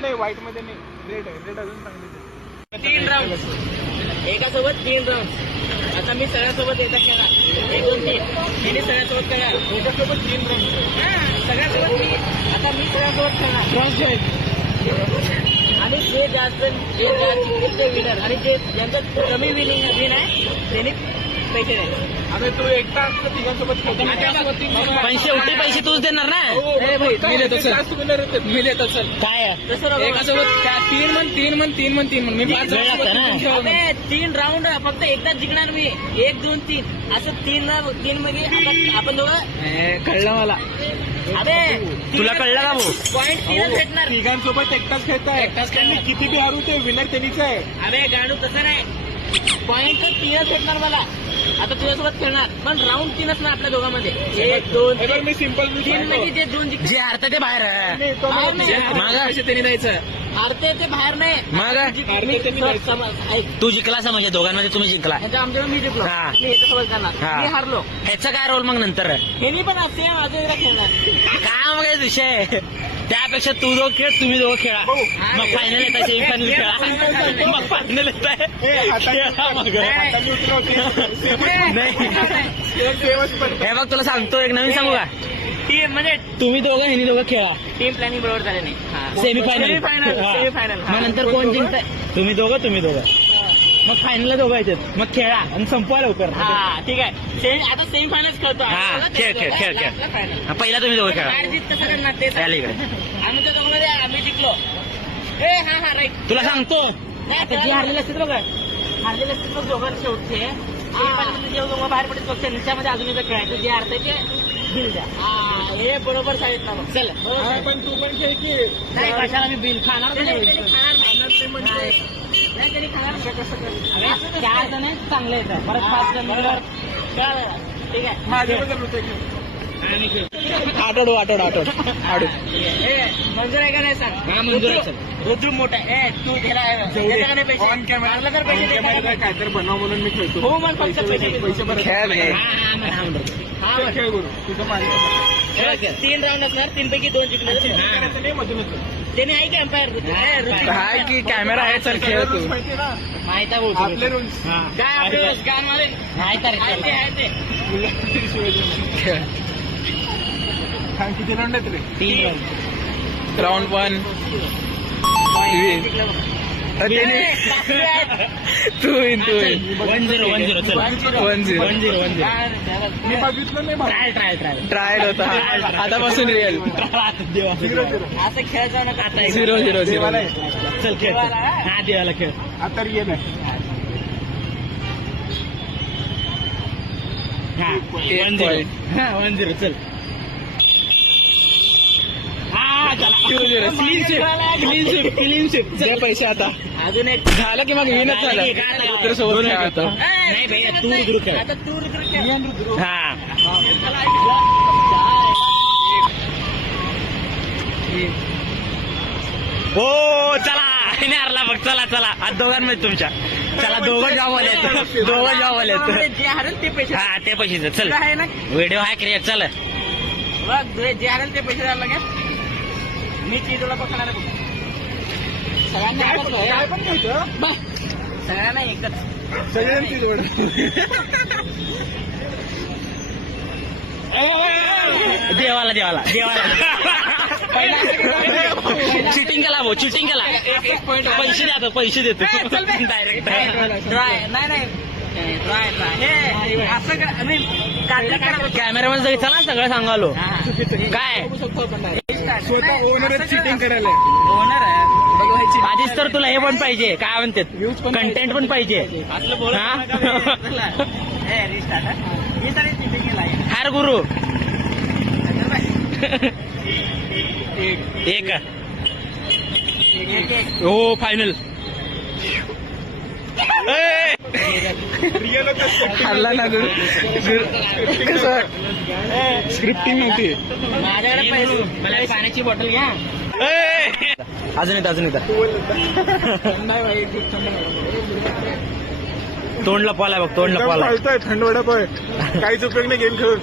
नाही व्हाईट मध्ये नाही, रेड आहे. रेड अजून चांगली. 3 राऊंड एकासोबत 3 राऊंड. आता मी सगळ्यासोबत एकदा खेळा 1 2 3 तिने सगळ्यासोबत खेळा एकासोबत 3 राऊंड. सगळ्यासोबत मी सगळ्यासोबत खेळणार. आणि जे जास्त जिंकतील ते विनर आणि जे ज्यांचं कमी विन आहे त्यांनी पैसे द्यायचे. आणि तू एकटा तिघांसोबत खेळतो. पैसे तूच देणार ना. मी देत असेल काय तसं एकासोबत 3 म्हण मी 5 अबे 3 राऊंड फक्त एकदाच जिंकणार मी. 1 2 3 असं 3 मध्ये आपण दोघं. कळलं मला. अबे तुला कळलं का भाऊ? पॉईंट 3 भेटणार. तिघांसोबत एकटाच खेळताय. त्यांनी किती बी हरू ते विनर त्यांनीच आहे. अबे गाडू तसं नाही. पॉईंट 3 भेटणार मला. आता तुझ्यासोबत खेळणार पण राऊंड 3च ना आपल्या दोघांमध्ये. 1 2 हे बघ, मी सिम्पल 3 मध्ये जे 2 जिंकले जे हरतं ते बाहेर आहे. पैसे त्यांनी द्यायचं. हारते ते बाहेर नाही. मग ऐक तू जिंकला समजा दोघांमध्ये तुम्ही जिंकला. आमच्याकडे मी जिंकलो. हा. मी ह्याच्यासोबत करणार. हा. मी हारलो. ह्याचा काय रोल मग नंतर हेनी पण सेम अजून खेळणार. काय मग विषय त्यापेक्षा तू दोघं खेळ तुम्ही दोघं खेळा. मग फायनल येत आहे सेमीफायनल खेळा. मग फायनल येत आहे खेळा मग. नाही हे बघ तुला सांगतो एक नवीन सांगू का. टीम म्हणजे तुम्ही दोघं ह्यानी दोघं खेळा. टीम प्लॅनिंग बरोबर झाले नाही. Semifinal semifinal. मग नंतर कोण जिंकताय तुम्ही दोघं मग फायनलला दोघं येतात. मग खेळा आणि संपवा लवकर. हा ठीक आहे. आता सेमीफायनल खेळतो. हा, खेळ. फायनल हा, पहिला तुम्ही दोघं खेळा. जीत कसं करणार ते सांग. चालेल इकडे. आम्ही त्या दोघांमध्ये आम्ही जिंकलो. हा राईट. तुला सांगतो आता जे हारलेले असतील बघा हारलेले असतील बघ दोघं शेवटचे. जे दोघं बाहेर पडत बघते त्याच्यामध्ये अजून एकदा खेळायचं. जे हारतंय ते बिल द्या. हे बरोबर सांगितलं मग. चल पण तू पण खेळ की. नाही कशाला मी बिल खाणार नाही. त्यांनी खाणार कसं कर. 4 जण आहेत चांगले आहेत. परत 5 जण ठीक आहे. माझ्याबद्दल होते की. आठवडो मंजूर आहे का नाही सांग. हा, मंजूर आहे, सर. रुद्र मोठा आहे. तू घ्यायला पैसे ऑन कॅमेरा मारलं तर पैसे दे. काय तर बनव म्हणून मी खेळतो. हो मग फक्त पैसे भरत. खेळ रे. हा खेळ करू तुझं माझ्या 3 राऊंड असणार. 3 पैकी 2 जिंकले. नाही मधून येतो. त्याने आहे की एम्पायर. हाय की कॅमेरा आहे चल खेळ तू. माहिती ना माहित आहे बोलतो. आपले रूल्स. काय आपले गान मध्ये माहित आहे ते. किती राऊंड आहेत रे. 3 राऊंड. राऊंड 1 तू 1-0 चल. 1-0 मी बघितलं नाही. ट्रायल होता आतापासून रिअल. असं खेळ जाऊ नका आता. 0-0 चल खेळ. हा देवाला खेळ. आता रिअल आहे. हा 1-0 चल. क्लीन शिप दे पैसे आता. अजून एक झालं की मग विनच झालं. रुद्रसोबत खेळ होता. नाही भैया तू रुद्र खेळ. आता तू रुद्र खेळ. हा हो चला हरला बघ. चला आज दोघांमध्ये तुमच्या. चला दोघं जॉब आले. जे हरेल ते पैसे. हा ते पैसे चल. आहे ना व्हिडिओ हाय क्रिएट चल. बघ जे हरेल ते पैसे द्यायला लागेल. मी तुला बघणार आहे. सगळ्यांना पण खेळतो. सगळ्यांना एकच. सगळ्यांची जोड. देवाला चिटिंग केला भाऊ. पैसे देतो डायरेक्ट. ड्राय नाही कॅमेरामध्ये चला सगळं सांगालो. काय स्वतः ओनरच चिटिंग करायला. ओनर आहे. आधीच तर तुला हे पण पाहिजे काय म्हणतात कंटेंट पण पाहिजे. हार गुरु एक हो फायनल. हरला ना गुरु. स्क्रिप्टिंग होती. माझ्याकडे पैसे मला पाण्याची बॉटल घ्या. अजून येतं नाही तोंड लपवालाय बघ. तोंड लपवालाय. थंड वडापाव. काहीच उपयोग नाही गेम खेळून.